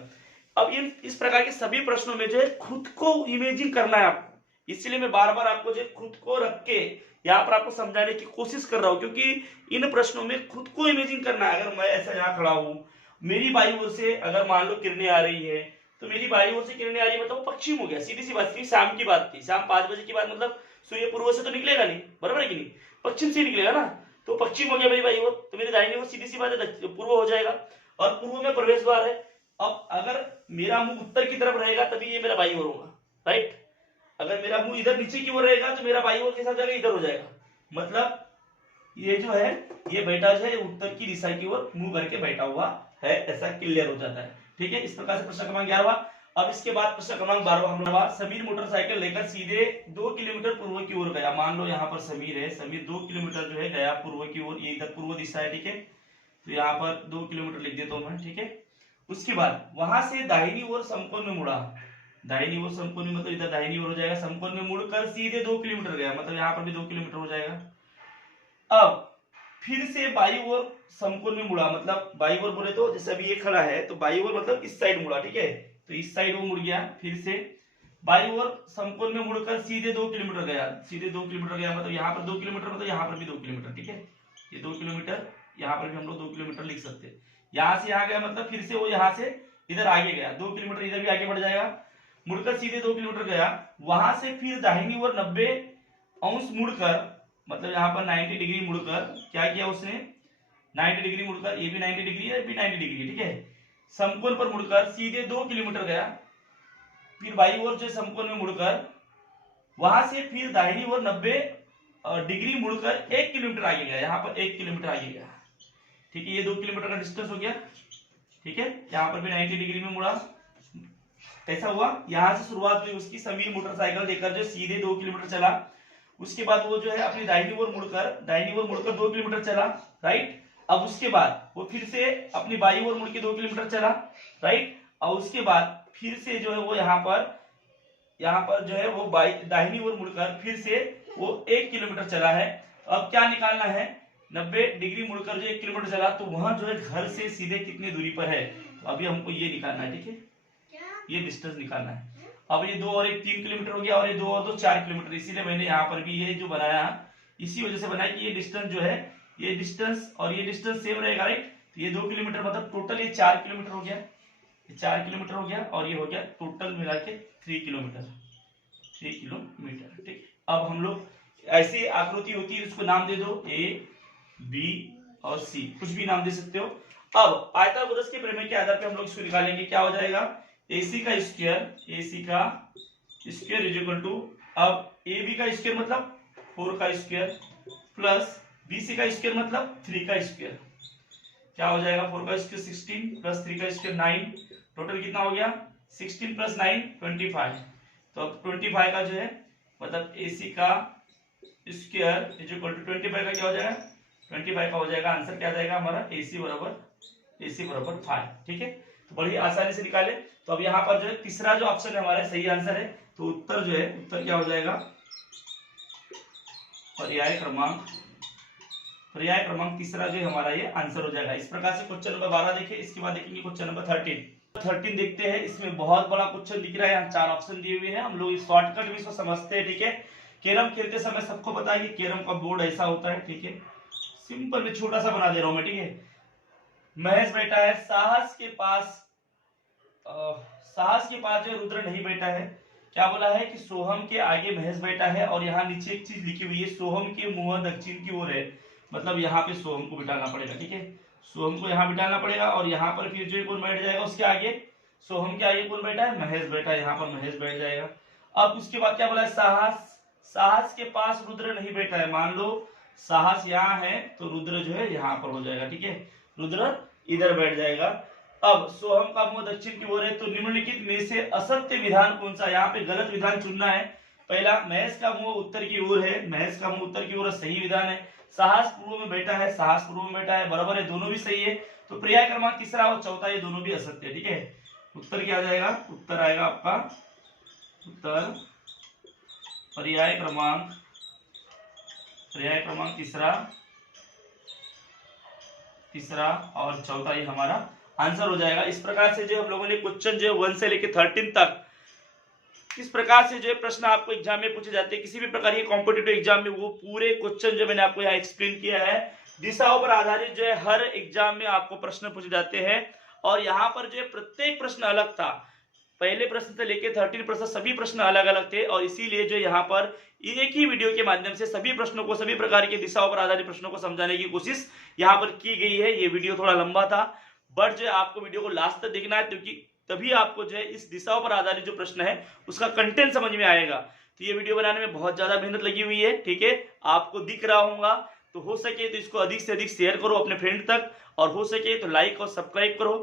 अब इस प्रकार के सभी प्रश्नों में जो है खुद को इमेजिन करना है आपको, इसलिए मैं बार बार आपको जो खुद को रख के यहाँ पर आपको समझाने की कोशिश कर रहा हूँ, क्योंकि इन प्रश्नों में खुद को इमेजिन करना है। अगर मैं ऐसा यहाँ खड़ा हूँ, मेरी बाईं ओर से अगर मान लो किरणें आ रही है, तो मेरी बाईं ओर से किरणें आ रही है मतलब वो पश्चिम हो गया, सीधी सी बात थी, शाम की बात थी, शाम 5 बजे की बात, मतलब सूर्य पूर्व से तो निकलेगा नहीं, बराबर है कि नहीं, पश्चिम से निकलेगा ना। तो पश्चिम हो गया मेरी बाई ओर, तो मेरी दाहिनी ओर सीधी सी बात है पूर्व हो जाएगा, और पूर्व में प्रवेश द्वार है। अब अगर मेरा मुंह उत्तर की तरफ रहेगा तभी ये मेरा बाई ओर होगा, राइट। अगर मेरा मुंह इधर नीचे की ओर रहेगा तो मेरा बाई ओर के साथ जाएगा इधर हो जाएगा, मतलब ये जो है ये बैठा जो है उत्तर की दिशा की ओर मुंह करके बैठा हुआ है, ऐसा क्लियर हो जाता है, ठीक है। इस प्रकार से प्रश्न क्रमांक 11वां। अब इसके बाद प्रश्न क्रमांक 12वां हम लोग, समीर मोटरसाइकिल लेकर सीधे 2 किलोमीटर पूर्व की ओर गया। मान लो यहाँ पर समीर है, समीर 2 किलोमीटर जो है गया पूर्व की ओर, ये इधर पूर्व दिशा है, ठीक है। तो यहाँ पर 2 किलोमीटर लिख देता हूं मैं, ठीक है। उसके बाद वहां से दाहिनी ओर समकोण में मुड़ा, दाहिनी ओर समकोण में मतलब इधर दाहिनी ओर हो जाएगा, समकोण में मुड़कर सीधे 2 किलोमीटर गया, मतलब यहाँ पर भी 2 किलोमीटर हो जाएगा। अब फिर से बाई ओर समकोण में मुड़ा, मतलब बाई ओर बोले तो जैसे अभी ये खड़ा है तो बाई ओर मतलब इस साइड मुड़ा, ठीक है। तो इस साइड वो मुड़ गया, फिर से बाई ओर समकोण में मुड़कर सीधे 2 किलोमीटर गया, सीधे 2 किलोमीटर गया, मतलब यहाँ पर 2 किलोमीटर, मतलब यहाँ पर भी 2 किलोमीटर, ठीक है। ये 2 किलोमीटर, यहाँ पर भी हम लोग 2 किलोमीटर लिख सकते हैं। यहाँ से यहाँ गया मतलब फिर से वो यहाँ से इधर आगे गया, 2 किलोमीटर इधर भी आगे बढ़ जाएगा, मुड़कर सीधे 2 किलोमीटर गया। वहां से फिर दाहिनी ओर 90 अंश मुड़कर, मतलब यहाँ पर 90 डिग्री मुड़कर क्या किया उसने, 90 डिग्री मुड़कर, ये भी 90 डिग्री है, ये भी 90 डिग्री, ठीक है। समकोण पर मुड़कर सीधे 2 किलोमीटर गया, फिर बाई ओर जो समकोण में मुड़कर वहां से फिर दाहिनी ओर 90 डिग्री मुड़कर 1 किलोमीटर आगे गया, यहाँ पर 1 किलोमीटर आगे गया, ठीक है। ये 2 किलोमीटर का डिस्टेंस हो गया, ठीक है। यहाँ पर भी 90 डिग्री में मुड़ा, कैसा हुआ, यहाँ से शुरुआत हुई उसकी, समीर मोटरसाइकिल लेकर जो सीधे 2 किलोमीटर चला, उसके बाद वो जो है अपनी दाहिनी ओर मुड़कर 2 किलोमीटर चला, राइट। अब उसके बाद वो फिर से अपनी बाई ओर मुड़ के 2 किलोमीटर चला, राइट। और उसके बाद फिर से जो है वो यहाँ पर जो है वो दाहिनी ओर मुड़कर फिर से वो 1 किलोमीटर चला है। अब क्या निकालना है, 90 डिग्री मुड़कर जो 1 किलोमीटर चला, तो वहां जो है घर से सीधे कितनी दूरी पर है, तो अभी हमको ये निकालना है, ठीक है, ये डिस्टेंस निकालना है। अब ये 2 और 1 3 किलोमीटर हो गया, और ये 2 और 2 4 किलोमीटर, इसीलिए मैंने यहाँ पर भी ये जो बनाया इसी वजह से बनाया कि ये डिस्टेंस जो है, ये डिस्टेंस और ये डिस्टेंस सेम रहेगा, राइट। तो ये 2 किलोमीटर मतलब टोटल ये 4 किलोमीटर हो गया, ये 4 किलोमीटर हो गया, और ये हो गया टोटल मिला के 3 किलोमीटर, 3 किलोमीटर, ठीक। अब हम लोग ऐसी आकृति होती है उसको नाम दे दो A B और C, कुछ भी नाम दे सकते हो। अब आयताकृत के प्रमेय के आधार पर हम लोग इसको निकालेंगे, क्या हो जाएगा, AC का स्क्वायर इज इक्वल टू, अब AB का स्क्वायर मतलब 4 का स्क्वायर प्लस BC का स्क्वायर मतलब 3 का स्क्वायर, क्या हो जाएगा, 4 का स्क्वायर 16 प्लस 3 का स्क्वायर 9, टोटल कितना हो गया, 16 प्लस 9 25। तो अब 25 का जो है मतलब AC का स्क्वायर इज इक्वल टू 25 का क्या हो जाएगा, 25 का हो जाएगा, आंसर क्या आ जाएगा हमारा AC बराबर 5, ठीक है। तो बड़ी आसानी से निकाले। तो अब यहाँ पर जो है तीसरा जो ऑप्शन है हमारा सही आंसर है, तो उत्तर जो है, उत्तर क्या हो जाएगा, पर्याय क्रमांक तीसरा जो है हमारा ये आंसर हो जाएगा। इस प्रकार से क्वेश्चन नंबर 12 देखिए, इसके बाद देखेंगे क्वेश्चन नंबर 13 देखते हैं। इसमें बहुत बड़ा क्वेश्चन दिख रहा है, यहाँ 4 ऑप्शन दिए हुए हैं, हम लोग शॉर्टकट में इसको समझते हैं, ठीक है। कैरम खेलते समय सबको पता है कि कैरम का बोर्ड ऐसा होता है, ठीक है। सिंपल में छोटा सा बना दे रहा हूं मैं, ठीक है। महेश बैठा है, साहस के पास जो रुद्र नहीं बैठा है। क्या बोला है कि सोहम के आगे महेश बैठा है, और यहाँ नीचे एक चीज लिखी हुई है, सोहम के मुंह दक्षिण की ओर है, मतलब यहाँ पे सोहम को बिठाना पड़ेगा, ठीक है। सोहम को यहाँ बिठाना पड़ेगा, और यहाँ पर फिर जो कौन बैठ जाएगा उसके आगे, सोहम के आगे कौन बैठा है, महेश बैठा है, यहाँ पर महेश बैठ जाएगा। अब उसके बाद क्या बोला है, साहस के पास रुद्र नहीं बैठा है। मान लो साहस यहाँ है तो रुद्र जो है यहाँ पर हो जाएगा, ठीक है, रुद्र इधर बैठ जाएगा। अब सोहम का मुंह दक्षिण की ओर है, तो निम्नलिखित में से असत्य विधान कौन सा, यहाँ पे गलत विधान चुनना है। पहला, महेश का मुंह उत्तर की ओर है, महेश का मुंह उत्तर की ओर सही विधान है। साहस पूर्व में बैठा है, साहस पूर्व में बैठा है, बराबर है, दोनों भी सही है। तो पर्याय क्रमांक तीसरा और चौथा ये दोनों भी असत्य है, ठीक है। उत्तर क्या आ जाएगा, उत्तर आएगा आपका, उत्तर पर्याय क्रमांक तीसरा और चौथा ही हमारा आंसर हो जाएगा। इस प्रकार से जो हम लोगों ने क्वेश्चन जो 1 से लेकर 13 तक किस प्रकार से जो है प्रश्न आपको एग्जाम में पूछे जाते हैं, किसी भी प्रकार के कॉम्पिटिटिव एग्जाम में, वो पूरे क्वेश्चन जो मैंने आपको यहाँ एक्सप्लेन किया है। दिशाओं पर आधारित जो है हर एग्जाम में आपको प्रश्न पूछे जाते हैं, और यहाँ पर जो है प्रत्येक प्रश्न अलग था। पहले प्रश्न से लेके 13 प्रश्न सभी प्रश्न अलग अलग थे और इसीलिए जो यहाँ पर एक ही वीडियो के माध्यम से सभी प्रश्नों को, सभी प्रकार के दिशाओं पर आधारित प्रश्नों को समझाने की कोशिश यहाँ पर की गई है। ये वीडियो थोड़ा लंबा था, बट जो है आपको वीडियो को लास्ट तक देखना है, क्योंकि तभी आपको जो है इस दिशाओं पर आधारित जो प्रश्न है उसका कंटेंट समझ में आएगा। तो ये वीडियो बनाने में बहुत ज्यादा मेहनत लगी हुई है, ठीक है, आपको दिख रहा होगा। तो हो सके तो इसको अधिक से अधिक शेयर करो अपने फ्रेंड तक, और हो सके तो लाइक और सब्सक्राइब करो